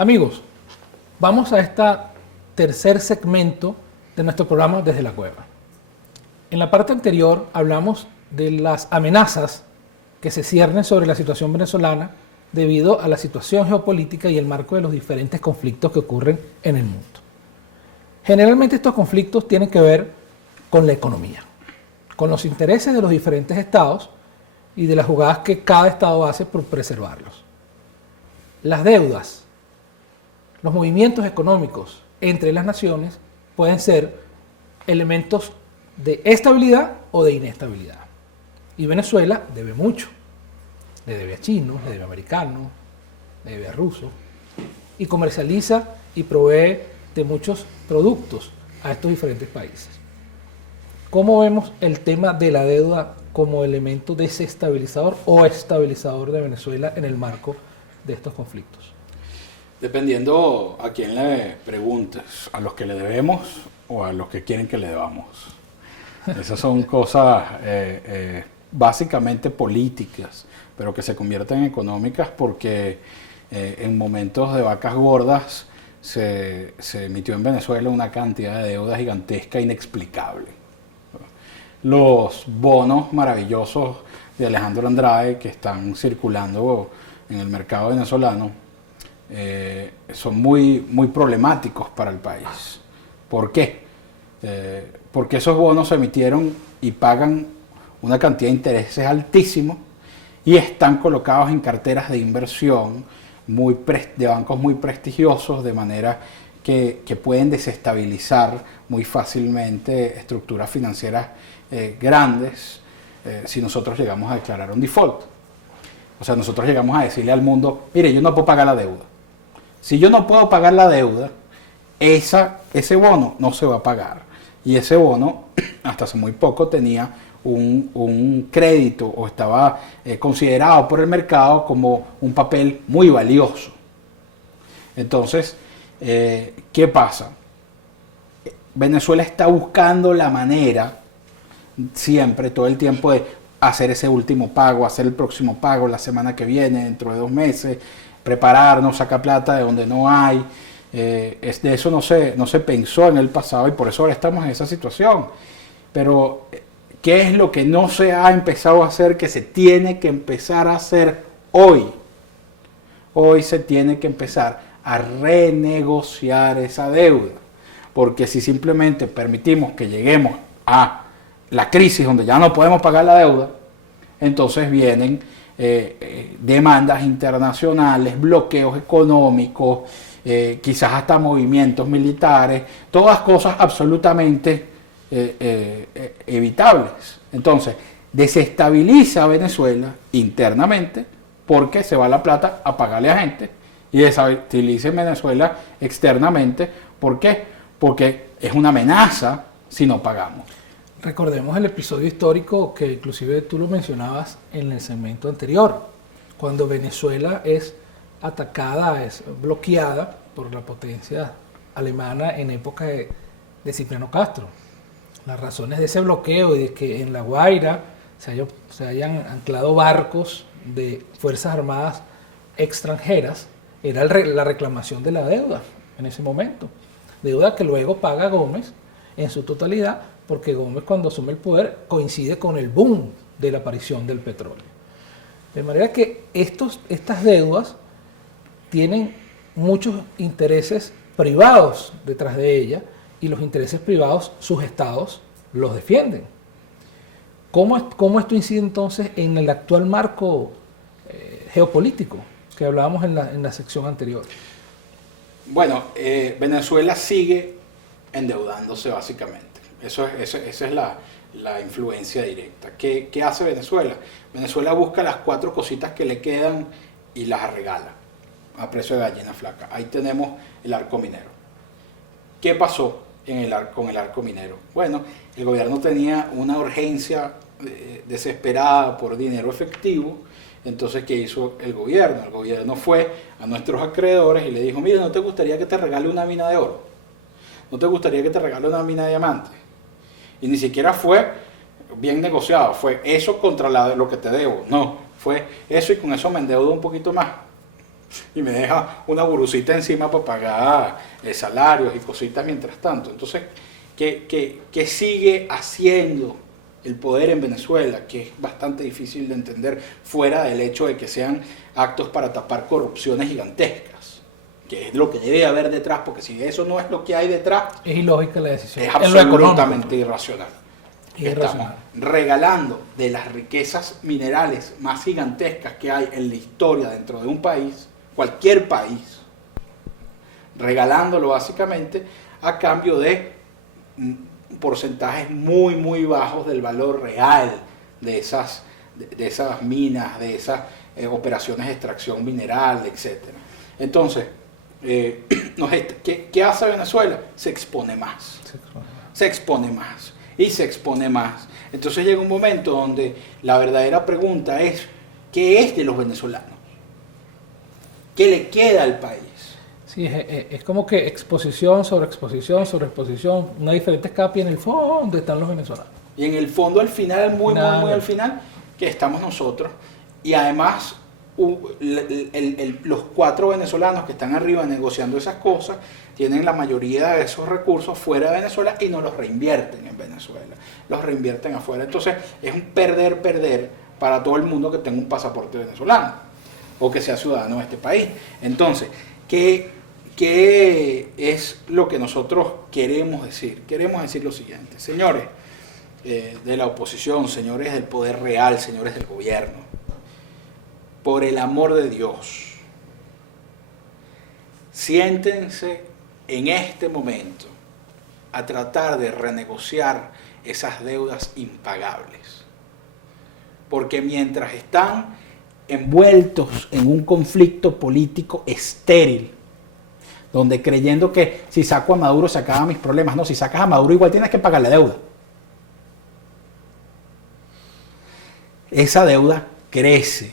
Amigos, vamos a este tercer segmento de nuestro programa Desde la Cueva. En la parte anterior hablamos de las amenazas que se ciernen sobre la situación venezolana debido a la situación geopolítica y el marco de los diferentes conflictos que ocurren en el mundo. Generalmente estos conflictos tienen que ver con la economía, con los intereses de los diferentes estados y de las jugadas que cada estado hace por preservarlos. Las deudas, los movimientos económicos entre las naciones pueden ser elementos de estabilidad o de inestabilidad. Y Venezuela debe mucho. Le debe a chinos, le debe a americanos, le debe a rusos. Y comercializa y provee de muchos productos a estos diferentes países. ¿Cómo vemos el tema de la deuda como elemento desestabilizador o estabilizador de Venezuela en el marco de estos conflictos? Dependiendo a quién le preguntes, a los que le debemos o a los que quieren que le debamos. Esas son cosas básicamente políticas, pero que se convierten en económicas porque en momentos de vacas gordas se emitió en Venezuela una cantidad de deuda gigantesca inexplicable. Los bonos maravillosos de Alejandro Andrade que están circulando en el mercado venezolano son muy problemáticos para el país. ¿Por qué? Porque esos bonos se emitieron y pagan una cantidad de intereses altísimos y están colocados en carteras de inversión de bancos muy prestigiosos, de manera que pueden desestabilizar muy fácilmente estructuras financieras grandes si nosotros llegamos a declarar un default. O sea, nosotros llegamos a decirle al mundo, mire, yo no puedo pagar la deuda. Si yo no puedo pagar la deuda, ese bono no se va a pagar. Y ese bono, hasta hace muy poco, tenía un crédito o estaba considerado por el mercado como un papel muy valioso. Entonces, ¿qué pasa? Venezuela está buscando la manera, siempre, todo el tiempo, de hacer ese último pago, hacer el próximo pago la semana que viene, dentro de 2 meses, prepararnos, sacar plata de donde no hay. De eso no se pensó en el pasado y por eso ahora estamos en esa situación. Pero, ¿qué es lo que no se ha empezado a hacer que se tiene que empezar a hacer hoy? Hoy se tiene que empezar a renegociar esa deuda. Porque si simplemente permitimos que lleguemos a la crisis donde ya no podemos pagar la deuda, entonces vienen demandas internacionales, bloqueos económicos, quizás hasta movimientos militares, todas cosas absolutamente evitables. Entonces, desestabiliza a Venezuela internamente porque se va la plata a pagarle a gente y desestabiliza a Venezuela externamente. ¿Por qué? Porque es una amenaza si no pagamos. Recordemos el episodio histórico que inclusive tú lo mencionabas en el segmento anterior, cuando Venezuela es atacada, es bloqueada por la potencia alemana en época de Cipriano Castro. Las razones de ese bloqueo y de que en La Guaira se hayan anclado barcos de Fuerzas Armadas extranjeras era la reclamación de la deuda en ese momento. Deuda que luego paga Gómez en su totalidad, porque Gómez, cuando asume el poder, coincide con el boom de la aparición del petróleo. De manera que estas deudas tienen muchos intereses privados detrás de ella y los intereses privados, sus estados los defienden. ¿Cómo esto incide entonces en el actual marco geopolítico que hablábamos en la sección anterior? Bueno, Venezuela sigue endeudándose básicamente. Esa es la influencia directa. ¿Qué hace Venezuela? Venezuela busca las 4 cositas que le quedan y las regala a precio de gallina flaca. Ahí tenemos el arco minero. ¿Qué pasó con el arco minero? Bueno, el gobierno tenía una urgencia desesperada por dinero efectivo. Entonces, ¿qué hizo el gobierno? El gobierno fue a nuestros acreedores y le dijo, mira, ¿no te gustaría que te regale una mina de oro? ¿No te gustaría que te regale una mina de diamantes? Y ni siquiera fue bien negociado, fue eso contra lo que te debo. No, fue eso y con eso me endeudo un poquito más. y me deja una burucita encima para pagar salarios y cositas mientras tanto. Entonces, ¿qué sigue haciendo el poder en Venezuela? Que es bastante difícil de entender fuera del hecho de que sean actos para tapar corrupciones gigantescas, que es lo que debe haber detrás, porque si eso no es lo que hay detrás, Es ilógica la decisión. es En lo económico, absolutamente irracional. es Estamos irracional. regalando de las riquezas minerales más gigantescas que hay en la historia dentro de un país, cualquier país, regalándolo básicamente a cambio de porcentajes muy muy bajos del valor real de esas minas, de esas operaciones de extracción mineral, etcétera. Entonces, ¿qué hace Venezuela? Se expone más. Se expone más y se expone más. Entonces llega un momento donde la verdadera pregunta es, ¿qué es de los venezolanos? ¿Qué le queda al país? Sí, es como que exposición sobre exposición sobre exposición, una diferente escapa y en el fondo están los venezolanos. Y en el fondo, al final, muy Nada. al final, que estamos nosotros. Y además, los 4 venezolanos que están arriba negociando esas cosas, tienen la mayoría de esos recursos fuera de Venezuela y no los reinvierten en Venezuela. Los reinvierten afuera. Entonces, es un perder-perder para todo el mundo que tenga un pasaporte venezolano o que sea ciudadano de este país. Entonces, ¿qué es lo que nosotros queremos decir? Queremos decir lo siguiente, señores de la oposición, señores del poder real, señores del gobierno, por el amor de Dios, siéntense en este momento a tratar de renegociar esas deudas impagables, porque mientras están envueltos en un conflicto político estéril, donde creyendo que si saco a Maduro se acaban mis problemas. No, si sacas a Maduro igual tienes que pagar la deuda. Esa deuda crece.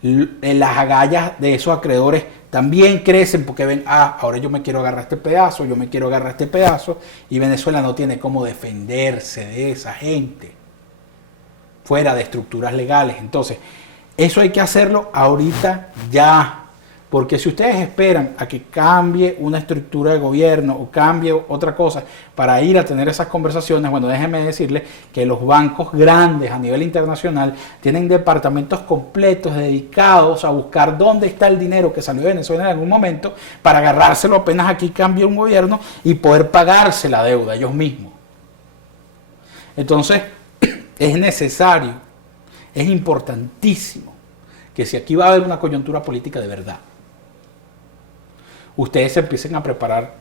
Las agallas de esos acreedores también crecen porque ven, ahora yo me quiero agarrar este pedazo, yo me quiero agarrar este pedazo, y Venezuela no tiene cómo defenderse de esa gente fuera de estructuras legales. Entonces, eso hay que hacerlo ahorita ya. Porque si ustedes esperan a que cambie una estructura de gobierno o cambie otra cosa para ir a tener esas conversaciones, bueno, déjenme decirles que los bancos grandes a nivel internacional tienen departamentos completos dedicados a buscar dónde está el dinero que salió de Venezuela en algún momento para agarrárselo apenas aquí cambie un gobierno y poder pagarse la deuda ellos mismos. Entonces, es necesario, es importantísimo que si aquí va a haber una coyuntura política de verdad, ustedes se empiecen a preparar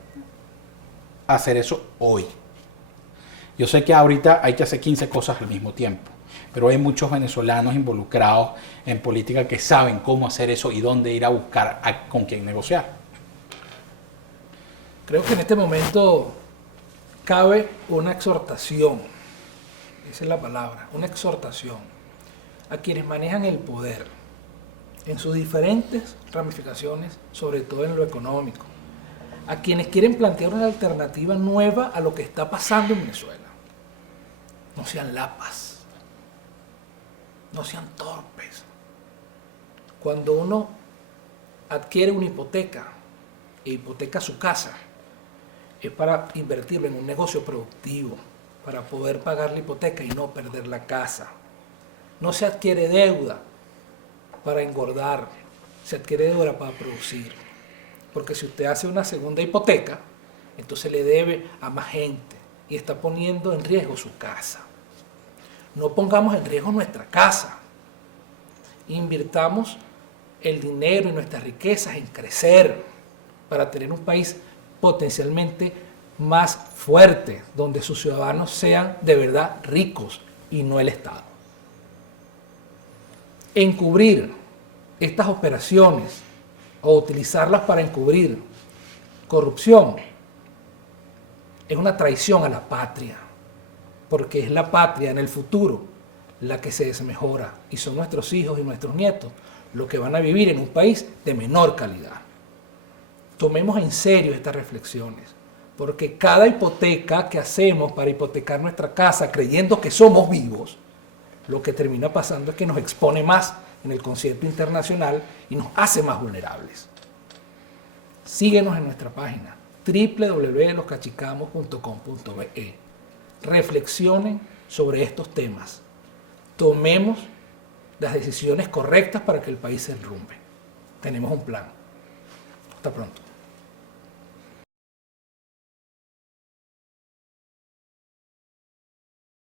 a hacer eso hoy. Yo sé que ahorita hay que hacer 15 cosas al mismo tiempo, pero hay muchos venezolanos involucrados en política que saben cómo hacer eso y dónde ir a buscar con quién negociar. Creo que en este momento cabe una exhortación, esa es la palabra, una exhortación a quienes manejan el poder en sus diferentes ramificaciones, sobre todo en lo económico, a quienes quieren plantear una alternativa nueva a lo que está pasando en Venezuela. No sean lapas, no sean torpes. Cuando uno adquiere una hipoteca e hipoteca su casa, es para invertirlo en un negocio productivo, para poder pagar la hipoteca y no perder la casa. No se adquiere deuda para engordar, se adquiere deuda para producir. Porque si usted hace una segunda hipoteca, entonces le debe a más gente y está poniendo en riesgo su casa. No pongamos en riesgo nuestra casa. Invirtamos el dinero y nuestras riquezas en crecer para tener un país potencialmente más fuerte, donde sus ciudadanos sean de verdad ricos y no el Estado. Encubrir estas operaciones o utilizarlas para encubrir corrupción es una traición a la patria, porque es la patria en el futuro la que se desmejora y son nuestros hijos y nuestros nietos los que van a vivir en un país de menor calidad. Tomemos en serio estas reflexiones, porque cada hipoteca que hacemos para hipotecar nuestra casa creyendo que somos vivos, lo que termina pasando es que nos expone más en el concierto internacional y nos hace más vulnerables. Síguenos en nuestra página www.loscachicamos.com.be. Reflexionen sobre estos temas. Tomemos las decisiones correctas para que el país se enrumbe. Tenemos un plan. Hasta pronto.